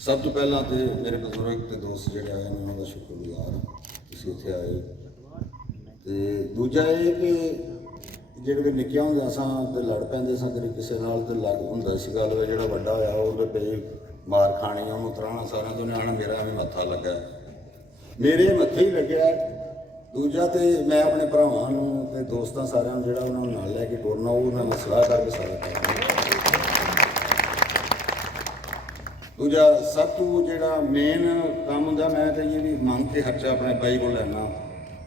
ਸਭ ਤੋਂ ਪਹਿਲਾਂ ਤੇ ਮੇਰੇ ਬਜ਼ੁਰਗ ਤੇ ਦੋਸਤ ਜਿਹੜੇ ਆਏ ਨੇ ਉਹਨਾਂ ਦਾ ਸ਼ੁਕਰਗੁਜ਼ਾਰ ਹਾਂ ਤੁਸੀਂ ਇੱਥੇ ਆਏ। ਤੇ ਦੂਜਾ ਇਹ ਕਿ ਜਿਹੜੇ ਨਿੱਕਿਆਂ ਹੁੰਦੇ ਸਾਂ ਤੇ ਲੜ ਪੈਂਦੇ ਸਾਂ ਕਦੇ ਕਿਸੇ ਨਾਲ ਤੇ ਲੱਗ ਹੁੰਦਾ ਸੀ ਗੱਲ ਵੀ ਜਿਹੜਾ ਵੱਡਾ ਹੋਇਆ ਉਹਦੇ ਪੇ ਮਾਰ ਖਾਣੀ ਉਹਨੂੰ ਤਰਾਣਾ ਸਾਰਿਆਂ ਤੋਂ ਨਿਆਣਾ ਮੇਰਾ ਐਵੇਂ ਮੱਥਾ ਲੱਗਾ, ਮੇਰੇ ਮੱਥੇ ਹੀ ਲੱਗਿਆ। ਦੂਜਾ ਤੇ ਮੈਂ ਆਪਣੇ ਭਰਾਵਾਂ ਨੂੰ ਤੇ ਦੋਸਤਾਂ ਸਾਰਿਆਂ ਨੂੰ ਜਿਹੜਾ ਉਹਨਾਂ ਨੂੰ ਨਾਲ ਲੈ ਕੇ ਟੁਰਨਾ ਉਹਨਾਂ ਨਾਲ ਸਲਾਹ ਕਰਕੇ ਸਾਰਾ ਕਰਨਾ। ਦੂਜਾ ਸਭ ਤੋਂ ਜਿਹੜਾ ਮੇਨ ਕੰਮ ਹੁੰਦਾ ਮੈਂ ਤਾਂ ਇਹ ਵੀ ਮੰਗ ਕੇ ਖਰਚਾ ਆਪਣੇ ਬਾਈ ਕੋਲ ਲੈਣਾ,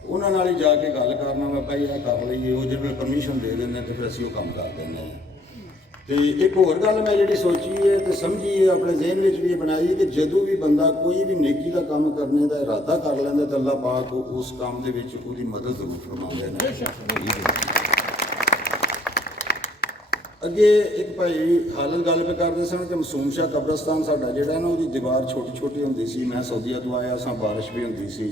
ਉਹਨਾਂ ਨਾਲ ਹੀ ਜਾ ਕੇ ਗੱਲ ਕਰਨਾ ਵਾ ਭਾਈ ਇਹ ਕਰ ਲਈਏ, ਉਹ ਜਿਹੜੇ ਪਰਮਿਸ਼ਨ ਦੇ ਦਿੰਦੇ ਤੇ ਫਿਰ ਅਸੀਂ ਉਹ ਕੰਮ ਕਰ ਦਿੰਦੇ ਹਾਂ। ਤੇ ਇੱਕ ਹੋਰ ਗੱਲ ਮੈਂ ਜਿਹੜੀ ਸੋਚੀ ਹੈ ਤੇ ਸਮਝੀ ਹੈ ਆਪਣੇ ਜ਼ਿਹਨ ਵਿੱਚ ਵੀ ਇਹ ਬਣਾਈ ਹੈ ਕਿ ਜਦੋਂ ਵੀ ਬੰਦਾ ਕੋਈ ਵੀ ਨੇਕੀ ਦਾ ਕੰਮ ਕਰਨੇ ਦਾ ਇਰਾਦਾ ਕਰ ਲੈਂਦਾ ਤਾਂ ਅੱਲਾਹ ਪਾਕ ਉਸ ਕੰਮ ਦੇ ਵਿੱਚ ਉਹਦੀ ਮਦਦ ਜ਼ਰੂਰ ਫਰਮਾਉਂਦੇ ਨੇ। ਅੱਗੇ ਇੱਕ ਭਾਈ ਹਾਲਤ ਗੱਲ ਪੇ ਕਰਦੇ ਸਨ ਕਿ ਮਾਸੂਮ ਸ਼ਾਹ ਕਬਰਸਤਾਨ ਸਾਡਾ ਜਿਹੜਾ ਨਾ ਉਹਦੀ ਦੀਵਾਰ ਛੋਟੀ ਛੋਟੀ ਹੁੰਦੀ ਸੀ। ਮੈਂ ਸਊਦੀਆ ਤੋਂ ਆਇਆ ਸਾਂ, ਬਾਰਿਸ਼ ਵੀ ਹੁੰਦੀ ਸੀ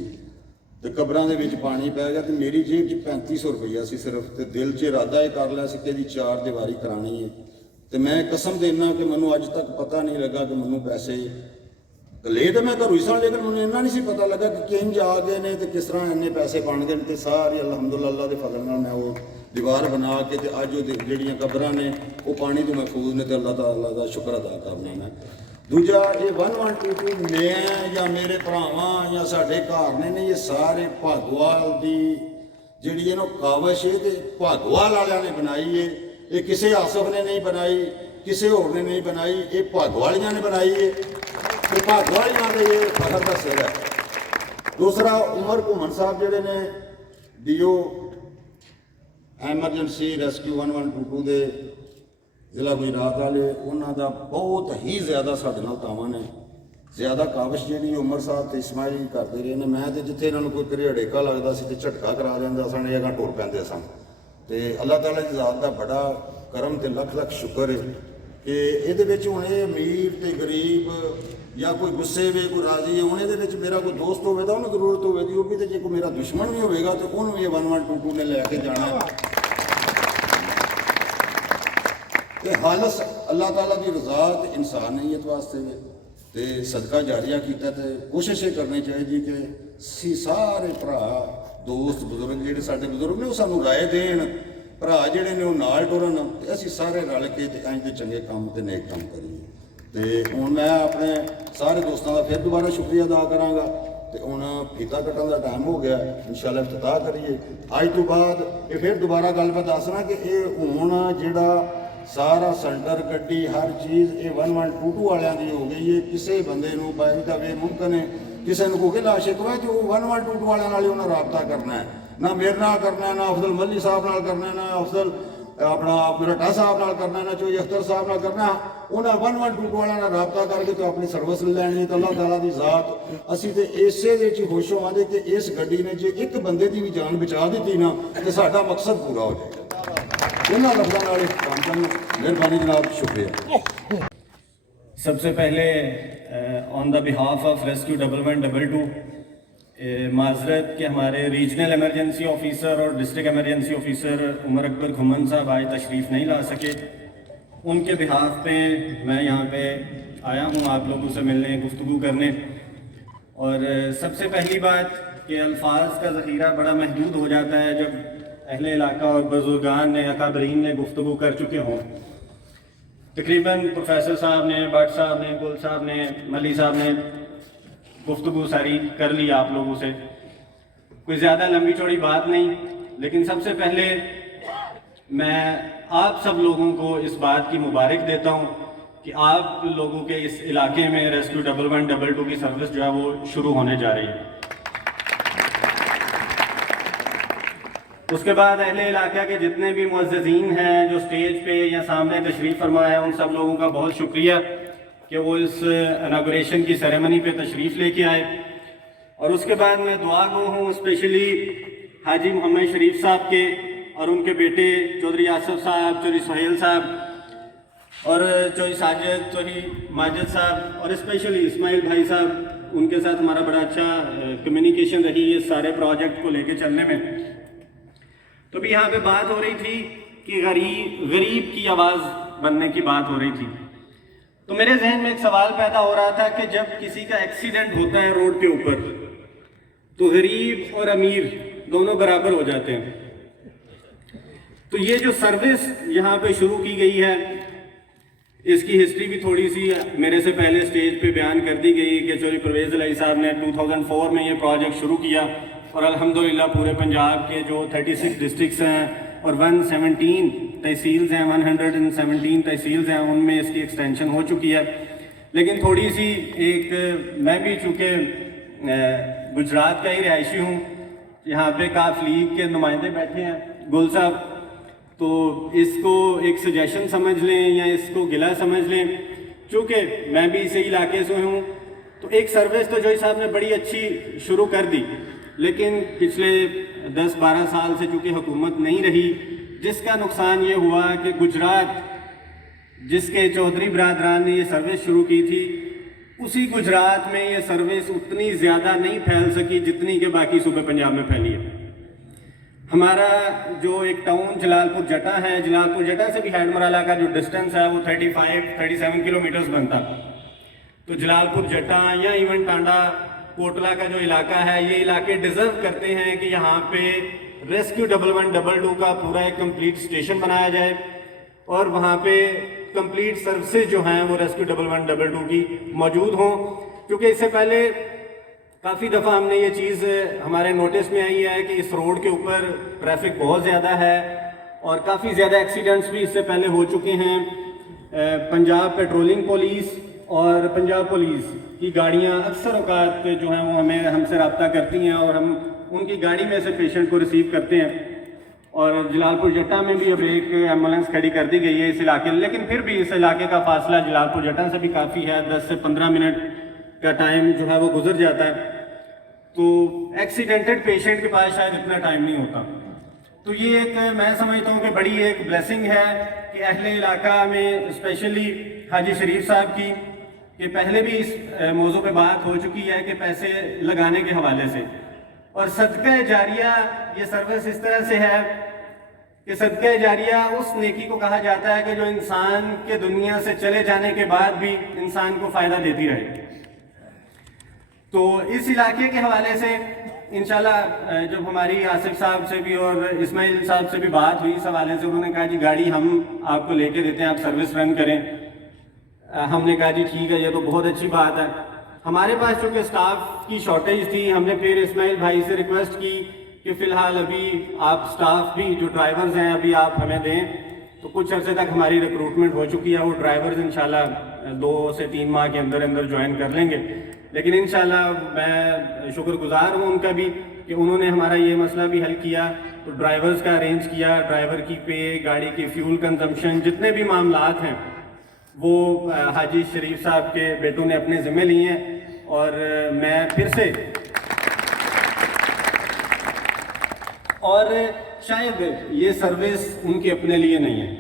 ਤੇ ਕਬਰਾਂ ਦੇ ਵਿੱਚ ਪਾਣੀ ਪੈ ਗਿਆ ਤੇ ਮੇਰੀ ਜੇਬ 'ਚ 3500 ਰੁਪਈਆ ਸੀ ਸਿਰਫ, ਤੇ ਦਿਲ 'ਚ ਇਰਾਦਾ ਇਹ ਕਰ ਲਿਆ ਸੀ ਕਿ ਇਹਦੀ 4 ਦੀਵਾਰੀ ਕਰਾਉਣੀ ਹੈ। ਤੇ ਮੈਂ ਕਸਮ ਦੇਣਾ ਕਿ ਮੈਨੂੰ ਅੱਜ ਤੱਕ ਪਤਾ ਨਹੀਂ ਲੱਗਾ ਕਿ ਮੈਨੂੰ ਪੈਸੇ ਲੈ ਤਾਂ ਮੈਂ ਘਰੋਂ ਹੀ ਸਾਂ, ਲੇਕਿਨ ਮੈਨੂੰ ਇੰਨਾ ਨਹੀਂ ਸੀ ਪਤਾ ਲੱਗਾ ਕਿ ਕਿੰਝ ਆ ਗਏ ਨੇ ਤੇ ਕਿਸ ਤਰ੍ਹਾਂ ਇੰਨੇ ਪੈਸੇ ਬਣ ਗਏ ਨੇ। ਤੇ ਸਾਰੀ ਅਲਹਮਦੁਲਿਲਾ ਅੱਲਾਹ ਦੇ ਫਜ਼ਲ ਨਾਲ ਮੈਂ ਉਹ ਦੀਵਾਰ ਬਣਾ ਕੇ ਤੇ ਅੱਜ ਉਹ ਜਿਹੜੀਆਂ ਕਬਰਾਂ ਨੇ ਉਹ ਪਾਣੀ ਤੋਂ ਮਹਿਫੂਜ਼ ਨੇ ਤੇ ਅੱਲਾਹ ਤਾਲਾ ਦਾ ਸ਼ੁਕਰ ਅਦਾ ਕਰਨਾ ਮੈਂ। ਦੂਜਾ ਇਹ 1122 ਮੈਂ ਜਾਂ ਮੇਰੇ ਭਰਾਵਾਂ ਜਾਂ ਸਾਡੇ ਘਰ ਨੇ ਇਹ ਸਾਰੇ ਭਾਗਵਾਲ ਦੀ ਜਿਹੜੀ ਇਹਨੂੰ ਕਾਵਸ਼ ਹੈ ਤੇ ਭਾਗਵਾਲ ਵਾਲਿਆਂ ਨੇ ਬਣਾਈ ਹੈ। ਇਹ ਕਿਸੇ ਆਸਫ ਨੇ ਨਹੀਂ ਬਣਾਈ, ਕਿਸੇ ਹੋਰ ਨੇ ਨਹੀਂ ਬਣਾਈ, ਇਹ ਭਾਗਵਾਲੀਆਂ ਨੇ ਬਣਾਈ ਹੈ ਤੇ ਭਾਗਵਾਲੀਆਂ ਦੇ ਇਹ ਫਖਰ ਦਾ ਸਿਰ ਹੈ। ਦੂਸਰਾ ਉਮਰ ਘੁੰਮਣ ਸਾਹਿਬ ਜਿਹੜੇ ਨੇ ਡੀਓ ਐਮਰਜੈਂਸੀ ਰੈਸਕਿਊ 1122 ਦੇ ਜ਼ਿਲ੍ਹਾ ਗੁਜਰਾਤ ਵਾਲੇ, ਉਹਨਾਂ ਦਾ ਬਹੁਤ ਹੀ ਜ਼ਿਆਦਾ ਸਾਡੇ ਨਾਲ ਤਾਵਾਨ ਹੈ। ਜ਼ਿਆਦਾ ਕਾਵਸ਼ ਜਿਹੜੀ ਉਮਰ ਸਾਹਿਬ ਤੇ ਇਸਮਾਈਲ ਕਰਦੇ ਰਹੇ ਨੇ। ਮੈਂ ਤੇ ਜਿੱਥੇ ਇਹਨਾਂ ਨੂੰ ਕੋਈ ਘਰੇੜੇਕਾ ਲੱਗਦਾ ਸੀ ਤੇ ਝਟਕਾ ਕਰਾ ਦਿੰਦਾ ਸਨ, ਇਹ ਅਗਾਂ ਟੁਰ ਪੈਂਦੇ ਸਨ। ਤੇ ਅੱਲਾਹ ਤਾਲਾ ਦੀ ਜ਼ਾਤ ਦਾ ਬੜਾ ਕਰਮ ਤੇ ਲੱਖ ਲੱਖ ਸ਼ੁਕਰ ਹੈ ਕਿ ਇਹਦੇ ਵਿੱਚ ਹੁਣ ਇਹ ਅਮੀਰ ਤੇ ਗਰੀਬ ਜਾਂ ਕੋਈ ਗੁੱਸੇ ਵੇ ਕੋਈ ਰਾਜ਼ੀ ਹੈ, ਹੁਣ ਇਹਦੇ ਵਿੱਚ ਮੇਰਾ ਕੋਈ ਦੋਸਤ ਹੋਵੇ ਤਾਂ ਉਹਨੂੰ ਜ਼ਰੂਰਤ ਹੋਵੇਗੀ, ਉਹ ਵੀ ਤੇ ਜੇ ਕੋਈ ਮੇਰਾ ਦੁਸ਼ਮਣ ਵੀ ਹੋਵੇਗਾ ਤੇ ਉਹਨੂੰ ਇਹ 1122 ਨੇ ਲੈ ਕੇ ਜਾਣਾ। ਤੇ ਹਾਲਸ ਅੱਲਾਹ ਤਾਲਾ ਦੀ ਰਜ਼ਾ ਤੇ ਇਨਸਾਨੀਅਤ ਵਾਸਤੇ ਤੇ ਸਦਕਾ ਜਾਰੀਆ ਕੀਤਾ ਤੇ ਕੋਸ਼ਿਸ਼ ਇਹ ਕਰਨੀ ਚਾਹੀਦੀ ਕਿ ਅਸੀਂ ਸਾਰੇ ਭਰਾ ਦੋਸਤ ਬਜ਼ੁਰਗ ਜਿਹੜੇ ਸਾਡੇ ਬਜ਼ੁਰਗ ਨੇ ਉਹ ਸਾਨੂੰ ਰਾਏ ਦੇਣ, ਭਰਾ ਜਿਹੜੇ ਨੇ ਉਹ ਨਾਲ ਟੁਰਨ ਤੇ ਅਸੀਂ ਸਾਰੇ ਰਲ ਕੇ ਤੇ ਇੰਝ ਦੇ ਚੰਗੇ ਕੰਮ ਤੇ ਨੇਕ ਕੰਮ ਕਰੀਏ। ਤੇ ਹੁਣ ਮੈਂ ਆਪਣੇ ਸਾਰੇ ਦੋਸਤਾਂ ਦਾ ਫਿਰ ਦੁਬਾਰਾ ਸ਼ੁਕਰੀਆ ਅਦਾ ਕਰਾਂਗਾ ਤੇ ਹੁਣ ਫੀਤਾ ਕੱਟਣ ਦਾ ਟਾਈਮ ਹੋ ਗਿਆ, ਇਨਸ਼ਾਅੱਲਾ ਇਫਤਤਾਹ ਕਰੀਏ। ਅੱਜ ਤੋਂ ਬਾਅਦ ਇਹ ਫਿਰ ਦੁਬਾਰਾ ਗੱਲ ਮੈਂ ਦੱਸਣਾ ਕਿ ਇਹ ਹੁਣ ਜਿਹੜਾ ਸਾਰਾ ਸੈਂਟਰ ਗੱਡੀ ਹਰ ਚੀਜ਼ ਇਹ 1122 ਵਾਲਿਆਂ ਦੀ ਹੋ ਗਈ ਹੈ। ਕਿਸੇ ਬੰਦੇ ਨੂੰ ਬਾਈ ਦਾ ਵੇ ਮੁਮਕਨ ਹੈ ਕਿਸੇ ਨੂੰ ਕੋਈ ਲਾ ਸ਼ਿਕਵਾ ਜੋ 1122 ਵਾਲਿਆਂ ਨਾਲ ਹੀ ਉਹਨਾਂ ਰਾਬਤਾ ਕਰਨਾ ਹੈ, ਨਾ ਮੇਰੇ ਨਾਲ ਕਰਨਾ, ਨਾ ਅਫਜ਼ਲ ਮੱਲੀ ਸਾਹਿਬ ਨਾਲ ਕਰਨਾ, ਨਾ ਅਫਜ਼ਲ ਆਪਣਾ ਮਿਰਟਾ ਸਾਹਿਬ ਨਾਲ ਕਰਨਾ, ਨਾ ਚੋਈ ਅਖਤਰ ਸਾਹਿਬ ਨਾਲ ਕਰਨਾ। ਉਹਨਾਂ 1122 ਵਾਲਿਆਂ ਨਾਲ ਰਾਬਤਾ ਕਰਕੇ ਤੇ ਆਪਣੀ ਸਰਵਿਸ ਲੈਣੀ ਤੇ ਅੱਲਾਹ ਤਾਲਾ ਦੀ ਜ਼ਾਤ ਅਸੀਂ ਤੇ ਇਸੇ ਦੇ ਵਿੱਚ ਖੁਸ਼ ਹੋਵਾਂਗੇ ਕਿ ਇਸ ਗੱਡੀ ਨੇ ਜੇ ਇੱਕ ਬੰਦੇ ਦੀ ਵੀ ਜਾਨ ਬਚਾ ਦਿੱਤੀ ਨਾ ਤੇ ਸਾਡਾ ਮਕਸਦ ਪੂਰਾ ਹੋ ਜਾਏਗਾ। ਇਹਨਾਂ लफ्ज़ों वाले काम करना मेहरबानी जनाब, शुक्रिया। सबसे पहले on the behalf of rescue 1122 माजरत कि हमारे रीजनल एमरजेंसी ऑफिसर और district emergency officer Umar Akbar Ghuman साहब आज तशरीफ़ नहीं ला सके। उनके बिहाफ पे मैं यहाँ पे आया हूँ आप लोगों से मिलने, गुफ्तगू करने। और सबसे पहली बात कि अल्फाज का ज़ख़ीरा बड़ा महदूद हो जाता है जब अहले इलाका और बुजुर्गान ने अकाबरीन ने गुफ्तगू कर चुके हों। तकरीबन प्रोफेसर साहब ने, भट्ट साहब ने, गुल साहब ने, मली साहब ने गुफ्तगू सारी कर ली आप लोगों से। कोई ज़्यादा लंबी चौड़ी बात नहीं, लेकिन सबसे पहले मैं आप सब लोगों को इस बात की मुबारक देता हूँ कि आप लोगों के इस इलाके में रेस्क्यू 1122 की सर्विस जो है वो शुरू होने जा रही है। उसके बाद अहले इलाका के जितने भी मुअज़्ज़िज़ीन हैं जो स्टेज पे या सामने तशरीफ़ फरमा है, उन सब लोगों का बहुत शुक्रिया कि वो इस इनागुरेशन की सेरेमनी पे तशरीफ़ लेके आए। और उसके बाद मैं दुआ गो हूँ स्पेशली हाजी मोहम्मद शरीफ साहब के और उनके बेटे चौधरी आसफ साहब, चौधरी सुहेल साहब और चौधरी साजिद, चौधरी माजिद साहब और स्पेशली इस्माइल भाई साहब, उनके साथ हमारा बड़ा अच्छा कम्युनिकेशन रही है सारे प्रोजेक्ट को लेके चलने में। तो भी यहाँ पे बात हो रही थी कि गरीब की आवाज़ बनने की बात हो रही थी। तो मेरे जहन में एक सवाल पैदा हो रहा था कि जब किसी का एक्सीडेंट होता है रोड के ऊपर तो गरीब और अमीर दोनों बराबर हो जाते हैं। तो ये जो सर्विस यहाँ पे शुरू की गई है इसकी हिस्ट्री भी थोड़ी सी मेरे से पहले स्टेज पे बयान कर दी गई कि चौधरी परवेज़ इलाही साहब ने 2004 में ये प्रोजेक्ट शुरू किया और अल्हम्दुलिल्लाह पूरे पंजाब के जो 36 डिस्ट्रिक्ट्स हैं और 117 तहसील्स हैं, 117 तहसील्स हैं, उनमें इसकी एक्सटेंशन हो चुकी है। लेकिन थोड़ी सी मैं भी चूँकि गुजरात का ही रिहायशी हूँ, यहाँ पे काफ लीग के नुमाइंदे बैठे हैं गुल साहब, तो इसको एक सजेशन समझ लें या इसको गिला समझ लें, चूँकि मैं भी इसी इलाके से हूँ। तो एक सर्विस तो जोई साहब ने बड़ी अच्छी शुरू कर दी, लेकिन पिछले 10-12 साल से चूँकि हुकूमत नहीं रही, जिसका नुकसान ये हुआ कि गुजरात जिसके चौधरी बरादरान ने ये सर्विस शुरू की थी, उसी गुजरात में ये सर्विस उतनी ज़्यादा नहीं फैल सकी जितनी कि बाकी सूबे पंजाब में फैली है। हमारा जो एक टाउन जलालपुर जटा है, जलालपुर जटा से भी हैडमराला का जो डिस्टेंस है वो 37 किलोमीटर्स बनता। तो जलालपुर जटा या इवन टांडा कोटला का जो इलाका है, ये इलाके डिज़र्व करते हैं कि यहाँ पे रेस्क्यू 1112 का पूरा एक कंप्लीट स्टेशन बनाया जाए और वहाँ पे कंप्लीट सर्विसेज जो हैं वो रेस्क्यू 1112 की मौजूद हों। क्योंकि इससे पहले काफ़ी दफ़ा हमने ये चीज़ हमारे नोटिस में आई है कि इस रोड के ऊपर ट्रैफिक बहुत ज़्यादा है और काफ़ी ज़्यादा एक्सीडेंट्स भी इससे पहले हो चुके हैं। पंजाब पेट्रोलिंग पुलिस और पंजाब पुलिस की गाड़ियाँ अक्सर औकात जो हैं वो हमसे रब्ता करती हैं और हम उनकी गाड़ी में से पेशेंट को रिसीव करते हैं। और जलालपुर जटा में भी अब एक एम्बुलेंस खड़ी कर दी गई है इस इलाके में, लेकिन फिर भी इस इलाके का फासला जलालपुर जटा से भी काफ़ी है, 10 से 15 मिनट का टाइम जो है वो गुजर जाता है। तो एक्सीडेंटेड पेशेंट के पास शायद इतना टाइम नहीं होता। तो ये एक मैं समझता हूँ कि बड़ी एक ब्लेसिंग है कि अहले इलाका में स्पेशली हाजी शरीफ साहब की, कि पहले भी इस मौजू पे बात हो चुकी है कि पैसे लगाने के हवाले से, और सदका जारिया ये सर्विस इस तरह से है कि सदका जारिया उस नेकी को कहा जाता है कि जो इंसान के दुनिया से चले जाने के बाद भी इंसान को फ़ायदा देती रहे। तो इस इलाके के हवाले से इंशाल्लाह जब हमारी आसिफ साहब से भी और इस्माइल साहब से भी बात हुई इस हवाले से, उन्होंने कहा जी गाड़ी हम आपको लेके देते हैं, आप सर्विस रन करें। हमने कहा जी ठीक है, ये तो बहुत अच्छी बात है। हमारे पास चूँकि स्टाफ की शॉर्टेज थी, हमने फिर इस्माइल भाई से रिक्वेस्ट की कि फ़िलहाल अभी आप स्टाफ भी जो ड्राइवर्स हैं अभी आप हमें दें। तो कुछ अर्से तक हमारी रिक्रूटमेंट हो चुकी है, वो ड्राइवर्स इंशाल्लाह 2 से 3 माह के अंदर अंदर ज्वाइन कर लेंगे। लेकिन इंशाल्लाह मैं शुक्रगुजार हूँ उनका भी कि उन्होंने हमारा ये मसला भी हल किया। तो ड्राइवर्स का अरेंज किया, ड्राइवर की पे, गाड़ी की फ्यूल कंजम्पशन, जितने भी मामलात हैं वो हाजी शरीफ साहब के बेटों ने अपने ज़िम्मे लिए हैं। और मैं फिर से और शायद ये सर्विस उनके अपने लिए नहीं है।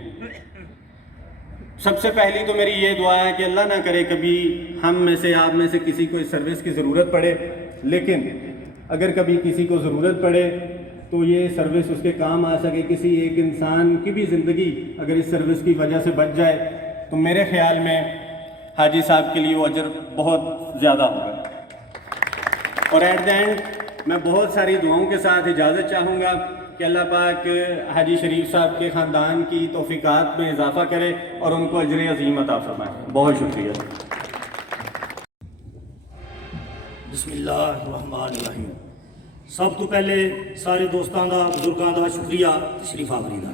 सबसे पहली तो मेरी ये दुआ है कि अल्लाह ना करे कभी हम में से, आप में से किसी को इस सर्विस की ज़रूरत पड़े, लेकिन अगर कभी किसी को ज़रूरत पड़े तो ये सर्विस उसके काम आ सके। किसी एक इंसान की भी ज़िंदगी अगर इस सर्विस की वजह से बच जाए तो मेरे ख्याल में हाजी साहब के लिए वो अजर बहुत ज़्यादा होगा। और एट द एंड मैं बहुत सारी दुआओं के साथ इजाज़त चाहूँगा कि अल्लाह पाक हाजी शरीफ साहब के ख़ानदान की तौफ़ीक़ात में इजाफ़ा करे और उनको अजर अज़ीम अता फ़रमाए। बहुत शुक्रिया। बिस्मिल्लाहिर्रहमानिर्रहीम। सब तो पहले सारे दोस्तों का, बुजुर्गों का शुक्रिया तशरीफ आवरी का।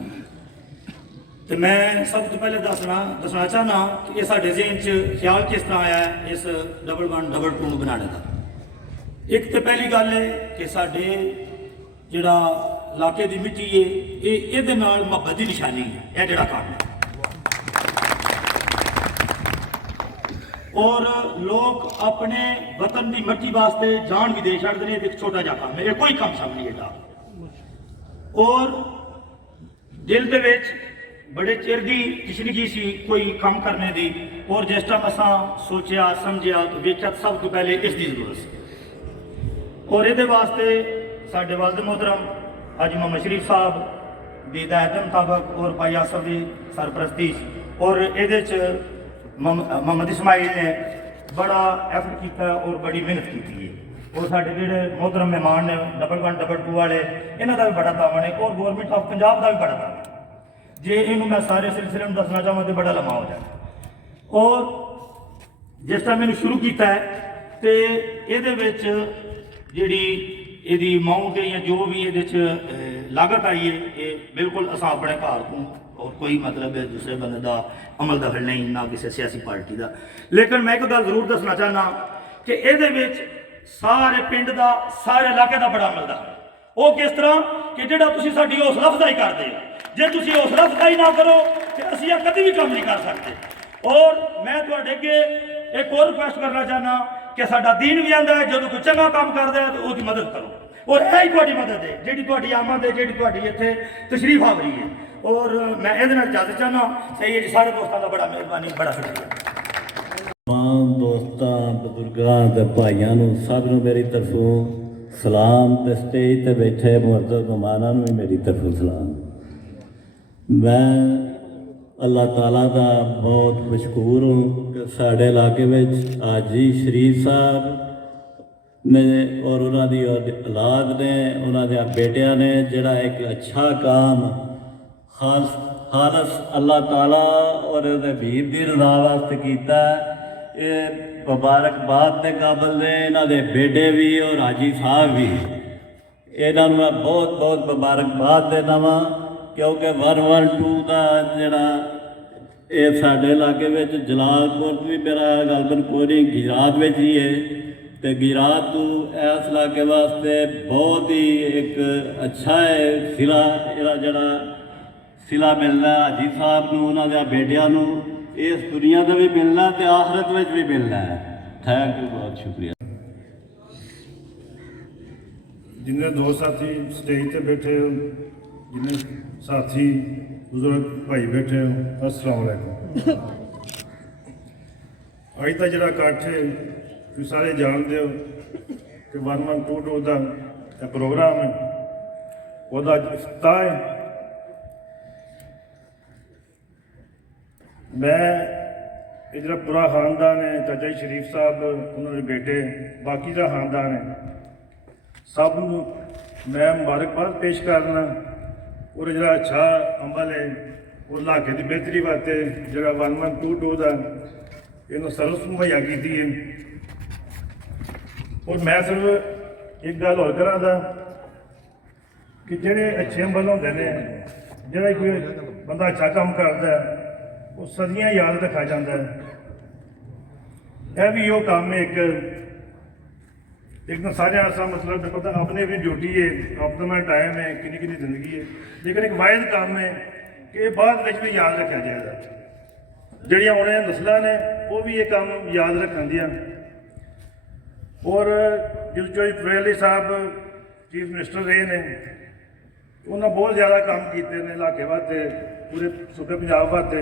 तो मैं सब तो पहले दसना चाहना कि ये साढ़े ज़हन च ख्याल किस तरह आया है इस 1112 बनाने का। एक तो पहली गल है कि साढ़े जिहड़ा इलाके की मिट्टी है ये मुहब्बत की निशानी है, यह जिहड़ा काम है। और लोग अपने वतन की मिट्टी वास्ते जान भी दे छड़ते हैं। एक छोटा जा काम है, कोई काम सब नहीं है। और दिल दे विच बड़े चिर की तशनीगी सी कोई काम करने की, और जिस टाइम असा सोचा समझिया तो वेख्या सब तो पहले इसकी जरूरत सी। और ये वास्ते साढ़े वालिद मोहतरम हाजी मोहम्मद शरीफ साहब की हिदायत मुताबक और भाई आसफ की सरपरस्ती और ये ਮੁਹੰਮਦ ਇਸਮਾਈਲ ਨੇ ਬੜਾ ਐਫਰਟ ਕੀਤਾ ਔਰ ਬੜੀ ਮਿਹਨਤ ਕੀਤੀ ਹੈ। ਔਰ ਸਾਡੇ ਜਿਹੜੇ ਮੁਹਤਰਮ ਮਹਿਮਾਨ ਨੇ 11 22 ਵਾਲੇ, ਇਹਨਾਂ ਦਾ ਵੀ ਬੜਾ ਤਾਵਨ ਹੈ ਔਰ ਗੌਰਮੈਂਟ ਆਫ ਪੰਜਾਬ ਦਾ ਵੀ ਬੜਾ ਤਾਵਨ ਹੈ। ਜੇ ਇਹਨੂੰ ਮੈਂ ਸਾਰੇ ਸਿਲਸਿਲੇ ਨੂੰ ਦੱਸਣਾ ਚਾਹਾਂ ਤਾਂ ਬੜਾ ਲੰਮਾ ਹੋ ਜਾਏ। ਔਰ ਜਿਸ ਤਰ੍ਹਾਂ ਮੈਨੂੰ ਸ਼ੁਰੂ ਕੀਤਾ ਹੈ ਤੇ ਇਹਦੇ ਵਿੱਚ ਜਿਹੜੀ ਇਹਦੀ ਅਮਾਊਂਟ ਜਾਂ ਜੋ ਵੀ ਇਹਦੇ 'ਚ ਲਾਗਤ ਆਈ ਹੈ, ਇਹ ਬਿਲਕੁਲ ਅਸਾਂ ਆਪਣੇ ਘਰ ਤੋਂ ਔਰ ਕੋਈ ਮਤਲਬ ਹੈ ਦੂਸਰੇ ਬੰਦੇ ਦਾ ਅਮਲ ਦਖਲ ਨਹੀਂ, ਨਾ ਕਿਸੇ ਸਿਆਸੀ ਪਾਰਟੀ ਦਾ। ਲੇਕਿਨ ਮੈਂ ਇੱਕ ਗੱਲ ਜ਼ਰੂਰ ਦੱਸਣਾ ਚਾਹੁੰਦਾ ਕਿ ਇਹਦੇ ਵਿੱਚ ਸਾਰੇ ਪਿੰਡ ਦਾ, ਸਾਰੇ ਇਲਾਕੇ ਦਾ ਬੜਾ ਮਿਲਦਾ। ਉਹ ਕਿਸ ਤਰ੍ਹਾਂ ਕਿ ਜਿਹੜਾ ਤੁਸੀਂ ਸਾਡੀ ਹੌਸਲਾ ਅਫਜ਼ਾਈ ਕਰਦੇ ਹੋ, ਜੇ ਤੁਸੀਂ ਹੌਸਲਾ ਅਫਜ਼ਾਈ ਨਾ ਕਰੋ ਤੇ ਅਸੀਂ ਇਹ ਕਦੀ ਵੀ ਕੰਮ ਨਹੀਂ ਕਰ ਸਕਦੇ। ਔਰ ਮੈਂ ਤੁਹਾਡੇ ਅੱਗੇ ਇੱਕ ਹੋਰ ਰਿਕੁਐਸਟ ਕਰਨਾ ਚਾਹੁੰਦਾ ਕਿ ਸਾਡਾ ਦੀਨ ਵੀ ਆਂਦਾ ਹੈ ਜਦੋਂ ਕੋਈ ਚੰਗਾ ਕੰਮ ਕਰਦਾ ਹੈ ਤਾਂ ਉਹਦੀ ਮਦਦ ਕਰੋ। ਔਰ ਇਹ ਹੀ ਤੁਹਾਡੀ ਮਦਦ ਹੈ, ਜਿਹੜੀ ਤੁਹਾਡੀ ਆਮਦ ਹੈ, ਜਿਹੜੀ ਤੁਹਾਡੀ ਇੱਥੇ ਤਸ਼ਰੀਫ ਆਵਰੀ ਹੈ। ਔਰ ਮੈਂ ਇਹਦੇ ਨਾਲ ਇਜਾਜ਼ਤ ਚਾਹੁੰਦਾ। ਸਹੀ ਹੈ ਜੀ, ਸਾਰੇ ਦੋਸਤਾਂ ਦਾ ਬੜਾ ਮਿਹਰਬਾਨੀ, ਬੜਾ ਸ਼ੁਕਰੀਆ। तमाम दोस्तों बजुर्गों ते भाइयों नूं सब नूं मेरी तरफों सलाम ते स्टेज ते बैठे मुअज़्ज़ज़ मेहमानां नूं भी मेरी तरफों सलाम। मैं अल्लाह ताला दा बहुत मशकूर हूँ कि साढ़े इलाके में हाजी शरीफ साहब ने और उन्हां दी औलाद ने, उन्हां दे बेटियां ने जिहड़ा एक अच्छा काम खालस अल्लाह ताला और उहदे हबीब दी रज़ा वास्ते कीता है। ये मुबारकबाद के काबिल ने, इन्हां दे बेटे भी और हाजी साहब भी। इन्हां नूं मैं बहुत बहुत मुबारकबाद देना वा क्योंकि 112 का जिहड़ा ये साडे इलाके में जलालपुर भी मेरा गलबन कोई नहीं, गुजरात में ही है। तो गुजरात तो इस इलाके वास्ते बहुत ही एक अच्छा है सिला, इहदा जिहड़ा सिला मिलना हाजी साहब नूं, उन्हां दे बेटियां नूं इस दुनिया का भी मिलना तो आखिरत में भी मिलना है। थैंक यू, बहुत शुक्रिया। जिन्हें दो साथी स्टेज पे बैठे हो, जिन्हें साथी बुजुर्ग भाई बैठे हो, अस्सलाम वालेकुम। अज का जरा इकट्ठ है तुम सारे जानते हो कि 1122 का प्रोग्राम है, वह इफ्ताह है। मैं ये जो पूरा खानदान है, चाचा जी शरीफ साहब, उन्होंने बेटे, बाकी का खानदान है, सब मैं मुबारकबाद पेश करना। और जो अच्छा अमल है वो इलाके की बेहतरी वास्ते जो 1122 का इन्होंने सर्विस मुहैया की है। और मैं सिर्फ एक गल और करा कि जोड़े अच्छे अमल होंगे ने, जो कोई बंदा अच्छा काम करता है वो सदियां याद रखा जाता है। यह भी वो काम है एक सारे ऐसा मतलब पता अपने भी ड्यूटी है, अपना टाइम है, किन्नी किन्नी जिंदगी है, लेकिन एक वायद काम है कि बाद में भी याद रखा जाएगा। जड़ियाँ आने नस्लों ने वो भी ये काम याद रखन दिया। और जो ट्रेली साहब चीफ मिनिस्टर रहे ने, उन्होंने बहुत ज़्यादा काम किए ने इलाके वास्ते, पूरे सूबे पंजाब वास्ते।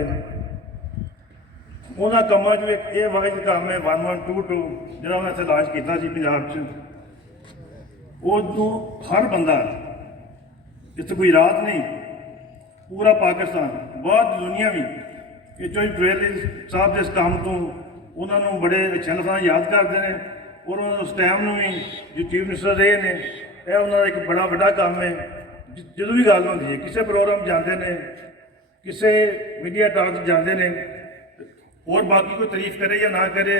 उन्होंने कामों जो एक ये वाहिद काम है 1122 जो उन्हें इतने लॉन्च किया पंजाब वो हर बंदा इतने कोई रात नहीं, पूरा पाकिस्तान, बहुत दुनिया भी ये जो ट्रेली साहब के इस काम तो उन्होंने बड़े अच्छे लफ्ज़ याद करते हैं। और उन्होंने उस टाइम में भी जो चीफ मिनिस्टर रहे ने, यह उन्होंने एक बड़ा वड्डा काम है। जो भी गल होती है, किसी प्रोग्राम जाते हैं, किसी मीडिया टॉक जाते हैं, और बाकी कोई तारीफ करे या ना करे,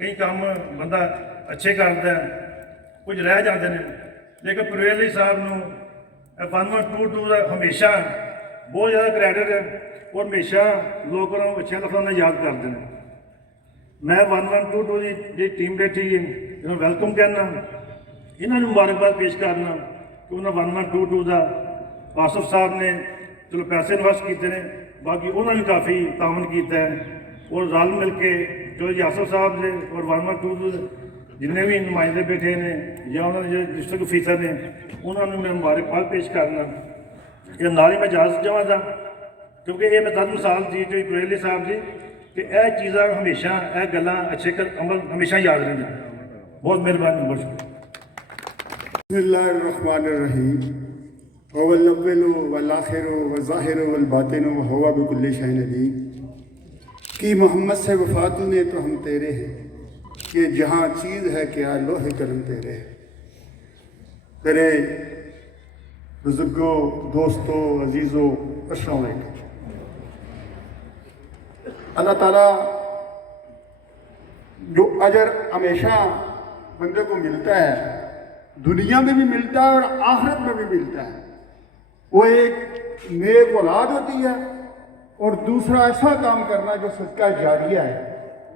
कई काम बंदा अच्छे करता है, कुछ रह जाते हैं। लेकिन परेली साहब को 1122 का हमेशा बहुत ज़्यादा क्रेडिट है और हमेशा लोग अच्छे लफ्ज़ों में याद करते हैं। मैं 1122 की जी टीम बैठी है, इन्होंने वेलकम करना, इन्होंने मुबारकबाद पेश करना कि उन्होंने 1122 का आसफ साहब ने चलो पैसे इन्वेस्ट किए हैं, बाकी उन्होंने भी काफ़ी तावन किया है। और रल मिल के जो यासर साहब ने और 1122 जिन्हें भी नुमाइंदे बैठे ने या उन्होंने जो डिस्ट्रिक्ट ऑफिसर ने, उन्होंने मैं मुबारकबाद पेश करना। ये नाल ही मैं इजाजत चाहता था क्योंकि ये मैं तद मिसाल थी जो परेली साहब जी कि यह चीज़ा हमेशा यह गल् अच्छे अमल हमेशा याद रहेंगे। बहुत मेहरबानी, बहुत शुक्रिया। बिस्मिल्लाहिर्रहमानिर्रहीम। हुवल अव्वलु वल आखिरु वज़ ज़ाहिरु वल बातिनु व हुवा बिकुल्लि शैइन अलीम। कि मोहम्मद से वफा तूने तो हम तेरे हैं, ये जहाँ चीज़ है क्या लोहे कलम तेरे हैं। मेरे बुजुर्गों, दोस्तों, अजीज़ों, अस्सलाम वालेकुम। अल्लाह ताला जो अजर हमेशा बंदे को मिलता है, दुनिया में भी मिलता है और आखिरत में भी मिलता है, वो एक नेक औलाद होती है और दूसरा ऐसा काम करना जो सदका जारिया है,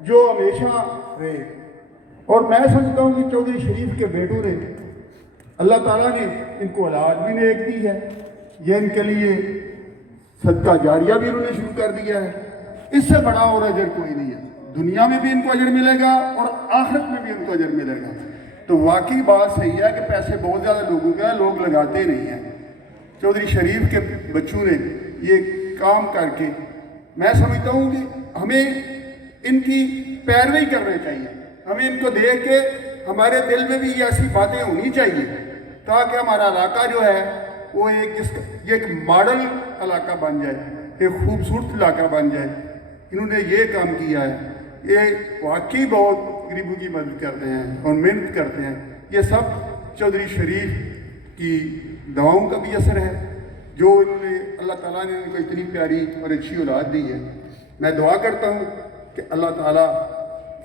जो हमेशा रहे। और मैं समझता हूँ कि चौधरी शरीफ के बेटों ने, अल्लाह ताला ने इनको औलाद भी नेक दी है, ये इनके लिए सदका जारिया भी उन्होंने शुरू कर दिया है। इससे बड़ा और अजर कोई नहीं है, दुनिया में भी इनको अजर मिलेगा और आखिरत में भी इनको अजर मिलेगा। तो वाकई बात सही है कि पैसे बहुत ज़्यादा लोगों के लोग लगाते नहीं हैं। चौधरी शरीफ के बच्चों ने ये काम करके मैं समझता हूँ कि हमें इनकी पैरवी करनी चाहिए, हमें इनको देख के हमारे दिल में भी ये ऐसी बातें होनी चाहिए ताकि हमारा इलाका जो है वो एक मॉडल इलाका बन जाए, एक खूबसूरत इलाका बन जाए। इन्होंने ये काम किया है, ये वाकई बहुत गरीबों की मदद करते हैं और मेहनत करते हैं। ये सब चौधरी शरीफ की दवाओं का भी असर है, जो इन्होंने अल्लाह ताला ने उनको इतनी प्यारी और अच्छी औलाद दी है। मैं दुआ करता हूँ कि अल्लाह ताला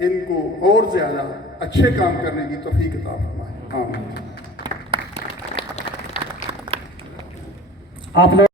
इनको और ज़्यादा अच्छे काम करने की तौफीक अता फरमाए। आमीन। आप लोग